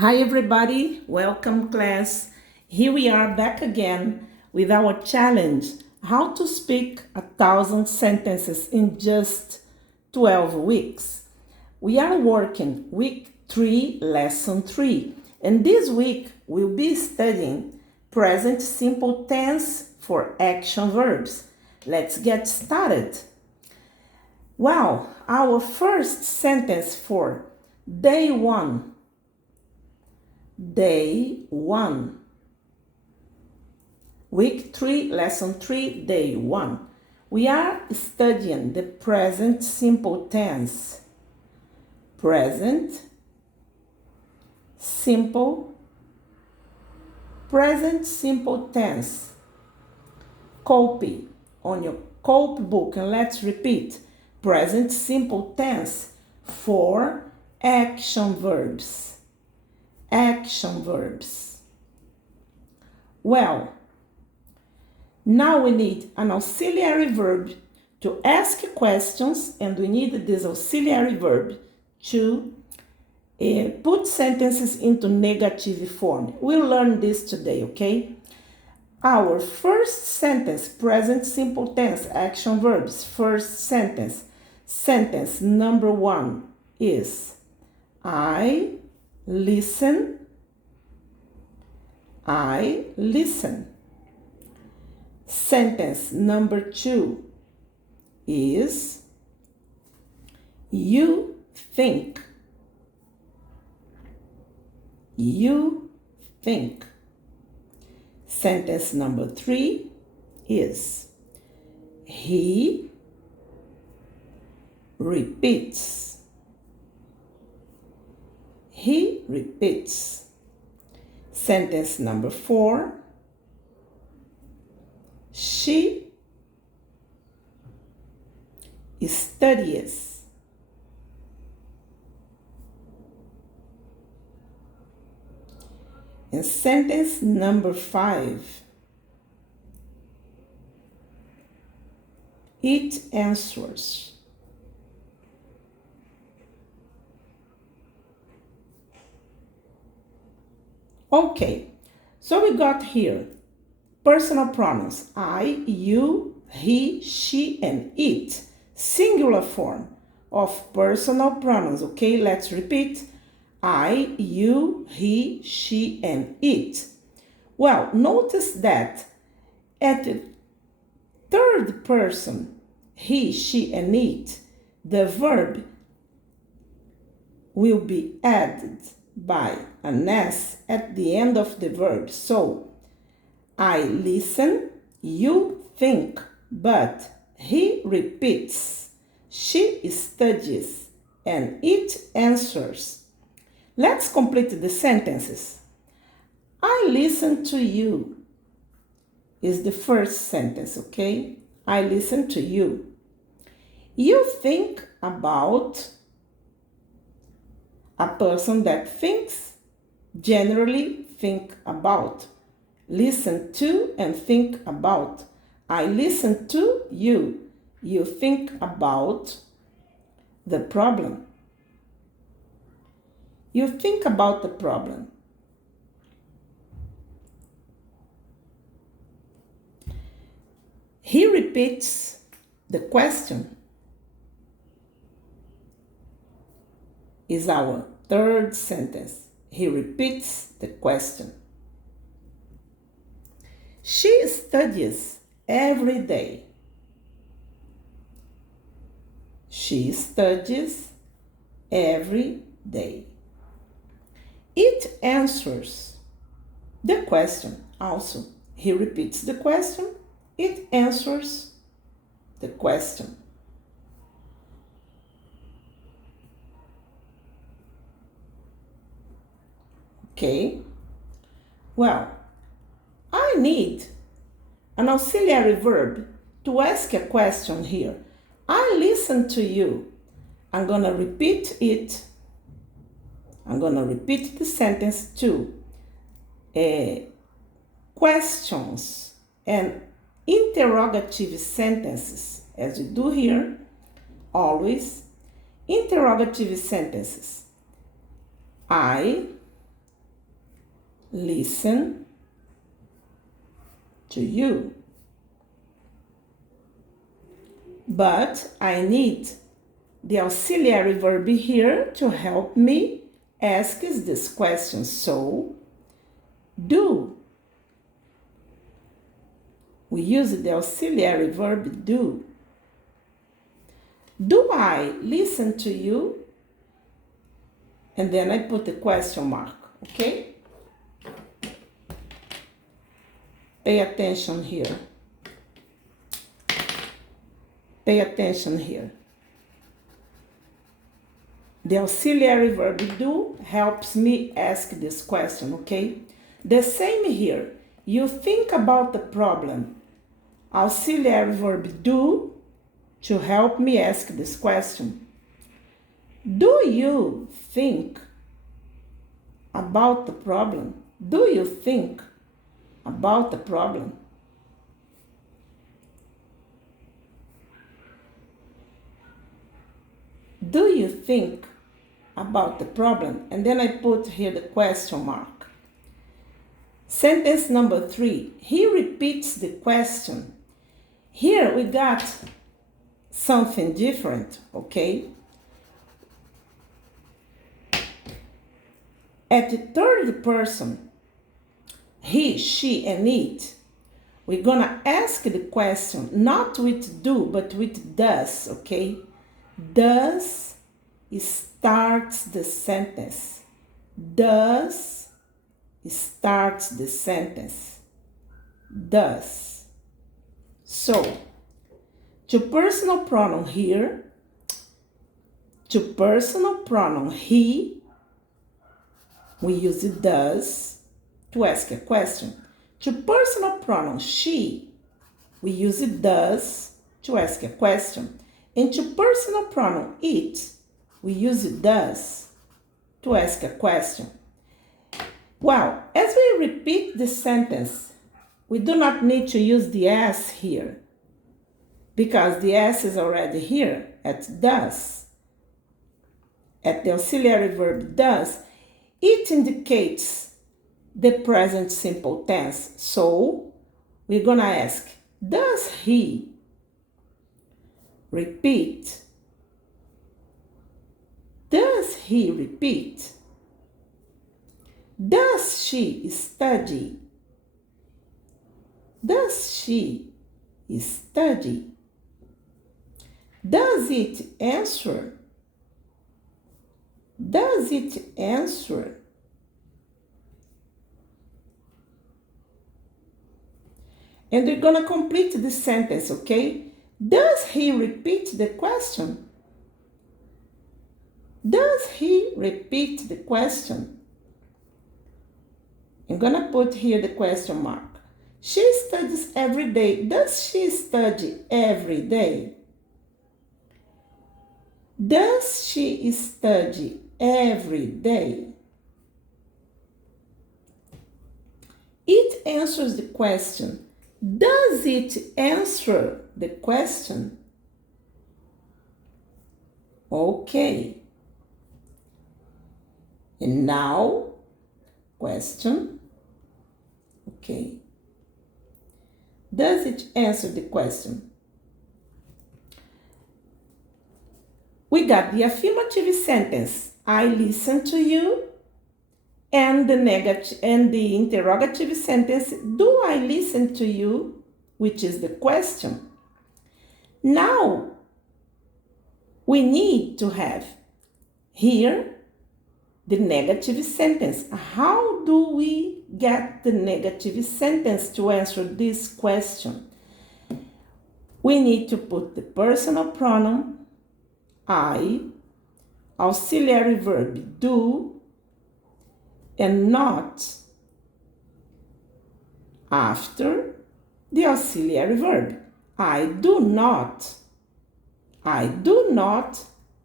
Hi everybody, welcome class. Here we are back again with our challenge, how to speak 1,000 sentences in just 12 weeks. We are working week 3, lesson 3, and this week we'll be studying present simple tense for action verbs. Let's get started. Well, our first sentence for day 1. Day 1. Week 3, lesson 3, day 1. We are studying the present simple tense. Present simple tense. Copy on your copy book and let's repeat. Present simple tense for action verbs. Action verbs. Well, now we need an auxiliary verb to ask questions, and we need this auxiliary verb to put sentences into negative form. We'll learn this today, okay? Our first sentence, present simple tense, action verbs, first sentence. Sentence number 1 is I listen. I listen. Sentence number 2 is you think. You think. Sentence number 3 is he repeats. He repeats. Sentence number 4. She studies. And sentence number 5. It answers. Okay, so we got here personal pronouns I, you, he, she, and it. Singular form of personal pronouns. Okay, let's repeat. I, you, he, she, and it. Well, notice that at the third person, he, she, and it, the verb will be added by an S at the end of the verb. So, I listen, you think, but he repeats, she studies, and it answers. Let's complete the sentences. I listen to you is the first sentence, okay? I listen to you. You think about. A person that thinks, generally think about. Listen to and think about. I listen to you. You think about the problem. You think about the problem. He repeats the question. Is our third sentence. He repeats the question. She studies every day. She studies every day. It answers the question also. He repeats the question. It answers the question. Okay, well, I need an auxiliary verb to ask a question here. I listen to you. I'm going to repeat it. I'm going to repeat the sentence too. Questions and interrogative sentences, as we do here, always. Interrogative sentences. I listen to you. But I need the auxiliary verb here to help me ask this question. So, do. We use the auxiliary verb do. Do I listen to you? And then I put the question mark, okay? Pay attention here. Pay attention here. The auxiliary verb do helps me ask this question, okay? The same here. You think about the problem. Auxiliary verb do to help me ask this question. Do you think about the problem? Do you think about the problem? Do you think about the problem? And then I put here the question mark. Sentence number 3. He repeats the question. Here we got something different, okay? At the third person, he, she, and it, we're gonna ask the question not with do, but with does, okay? Does starts the sentence. Does starts the sentence. Does. So, to personal pronoun here, to personal pronoun he, we use it does to ask a question. To personal pronoun she, we use it does to ask a question. And to personal pronoun it, we use it does to ask a question. Well, as we repeat the sentence, we do not need to use the s here because the s is already here at does. At the auxiliary verb does, it indicates the present simple tense. So we're gonna ask, does he repeat? Does he repeat? Does she study? Does she study? Does it answer? Does it answer? And we're gonna complete the sentence, okay? Does he repeat the question? Does he repeat the question? I'm gonna put here the question mark. She studies every day. Does she study every day? Does she study every day? It answers the question. Does it answer the question? Okay. And now, question. Okay. Does it answer the question? We got the affirmative sentence, I listen to you, and the negative and the interrogative sentence, do I listen to you, which is the question. Now, we need to have here the negative sentence. How do we get the negative sentence to answer this question? We need to put the personal pronoun I, auxiliary verb do, and not after the auxiliary verb. I do not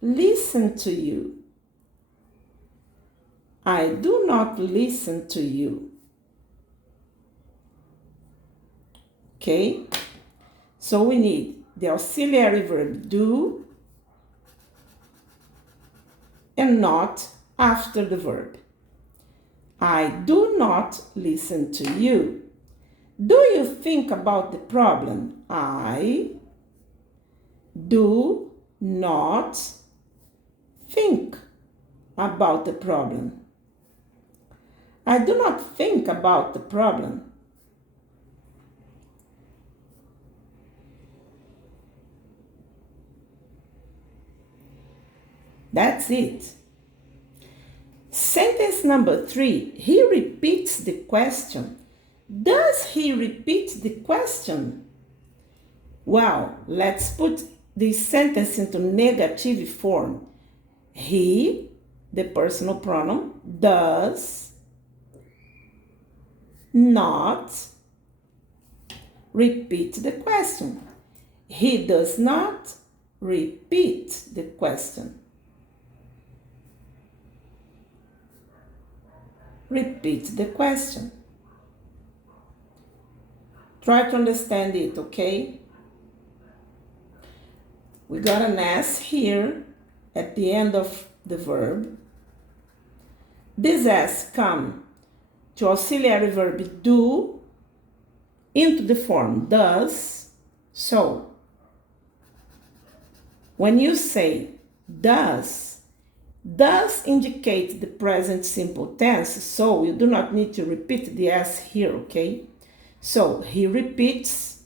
listen to you. I do not listen to you. Okay? So we need the auxiliary verb do and not after the verb. I do not listen to you. Do you think about the problem? I do not think about the problem. I do not think about the problem. That's it. Sentence number 3, he repeats the question. Does he repeat the question? Well, let's put this sentence into negative form. He, the personal pronoun, does not repeat the question. He does not repeat the question. Repeat the question. Try to understand it, okay? We got an S here at the end of the verb. This S comes to auxiliary verb do into the form does. So, when you say does indicate the present simple tense, so you do not need to repeat the S here, okay? So, he repeats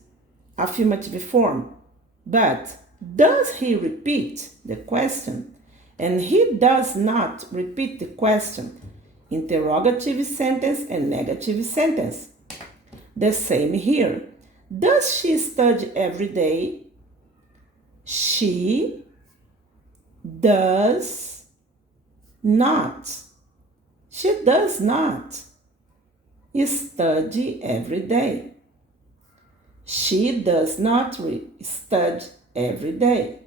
affirmative form, but does he repeat the question? And he does not repeat the question. Interrogative sentence and negative sentence. The same here. Does she study every day? She does not. She does not study every day. She does not study every day.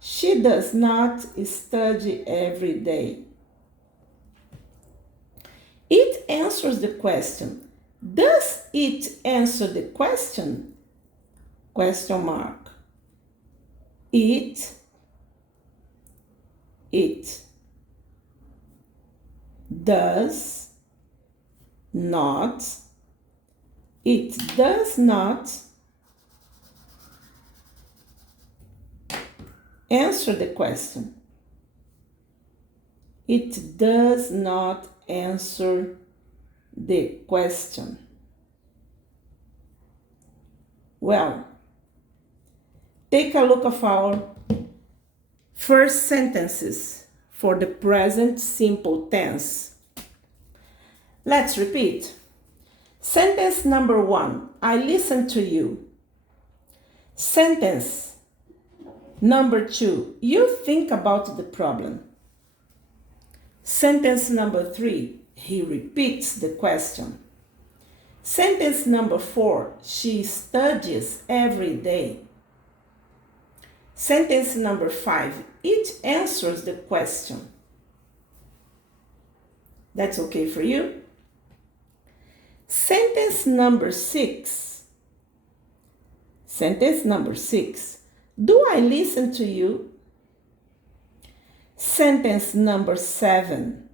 She does not study every day. It answers the question. Does it answer the question? Question mark. It does not, it does not answer the question. It does not answer the question. Well, take a look of our first sentences for the present simple tense. Let's repeat. Sentence number 1, I listen to you. Sentence number 2, you think about the problem. Sentence number 3, he repeats the question. Sentence number 4, she studies every day. Sentence number 5, it answers the question. That's okay for you? Sentence number 6. Sentence number 6, do I listen to you? Sentence number 7,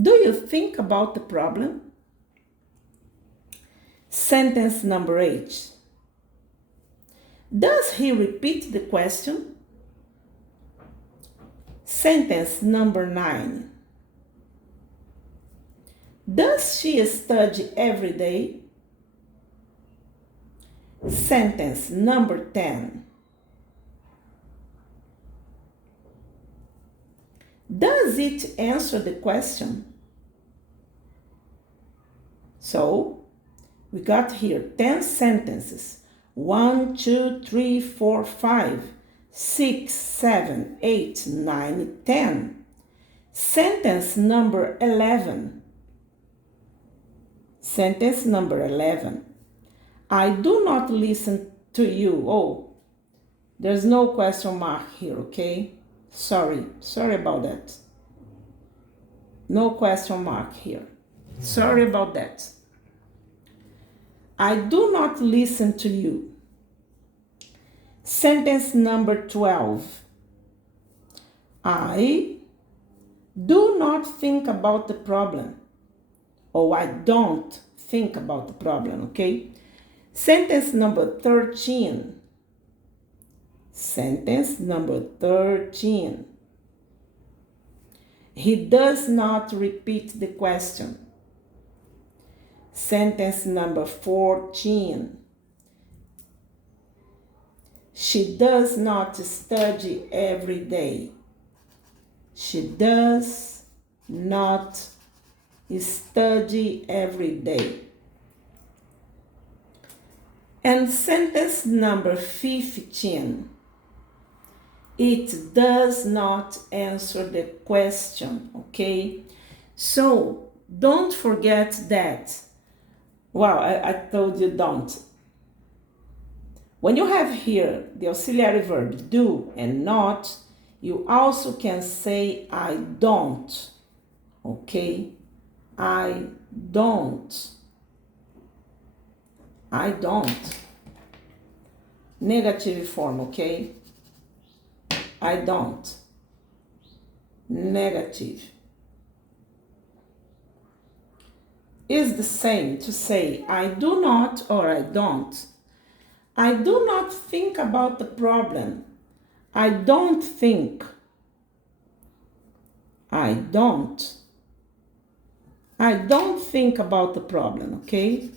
do you think about the problem? Sentence number 8, does he repeat the question? Sentence number 9, does she study every day? Sentence number 10, does it answer the question? So, we got here 10 sentences. 1, 2, 3, 4, 5, 6, 7, 8, 9, 10. Sentence number 11. Sentence number 11. I do not listen to you. Oh, there's no question mark here, okay? Sorry about that. No question mark here. Sorry about that. I do not listen to you. Sentence number 12. I Do not think about the problem. Or I don't think about the problem, okay? Sentence number 13. Sentence number 13. He does not repeat the question. Sentence number 14. She does not study every day. She does not study every day. And sentence number 15. It does not answer the question, okay? So, don't forget that. Wow, I told you don't. When you have here the auxiliary verb do and not, you also can say I don't, okay? I don't. I don't. Negative form, okay? I don't. Negative. Is the same to say I do not or I don't. I do not think about the problem. I don't think. I don't. I don't think about the problem, okay?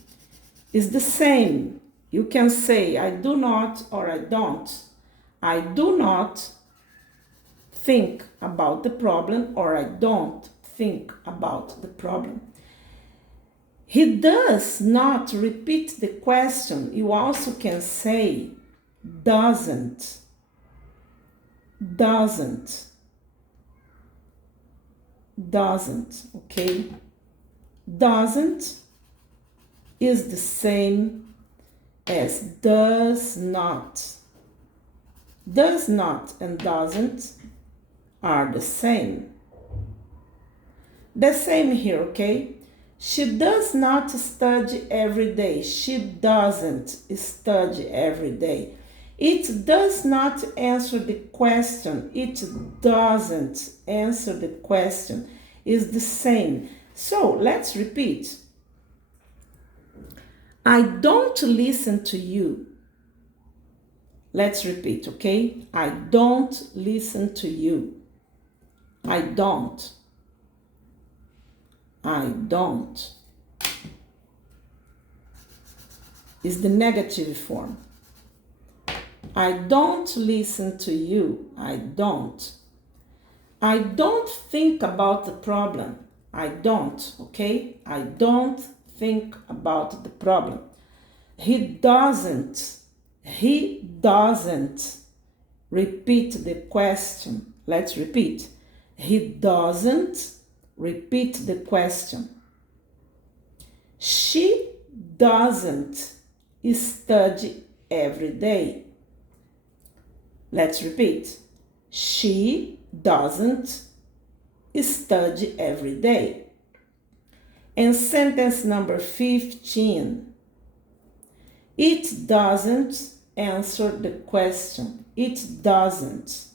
It's the same. You can say I do not or I don't. I do not think about the problem or I don't think about the problem. He does not repeat the question. You also can say doesn't. Doesn't. Doesn't, okay? Doesn't is the same as does not. Does not and doesn't are the same. The same here, okay? She does not study every day. She doesn't study every day. It does not answer the question. It doesn't answer the question. Is the same. So let's repeat. I don't listen to you. Let's repeat, okay? I don't listen to you. I don't. I don't. Is the negative form. I don't listen to you. I don't. I don't think about the problem. I don't, okay? I don't think about the problem. He doesn't repeat the question. Let's repeat. He doesn't repeat the question. She doesn't study every day. Let's repeat. She doesn't study every day. And sentence number 15. It doesn't answer the question. It doesn't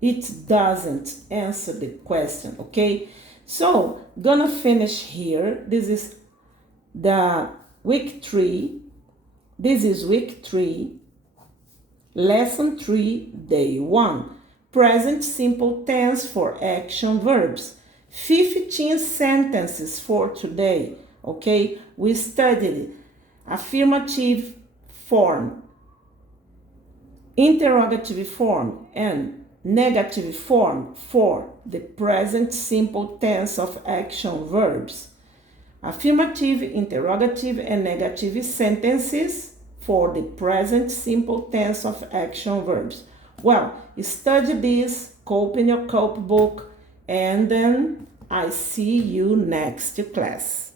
answer the question, okay? So, gonna finish here. This is the week 3. This is week 3, lesson 3, day 1. Present simple tense for action verbs. 15 sentences for today, okay? We studied affirmative form, interrogative form, and negative form for the present simple tense of action verbs. Affirmative, interrogative, and negative sentences for the present simple tense of action verbs. Well, study this, cope in your cope book, and then I see you next class.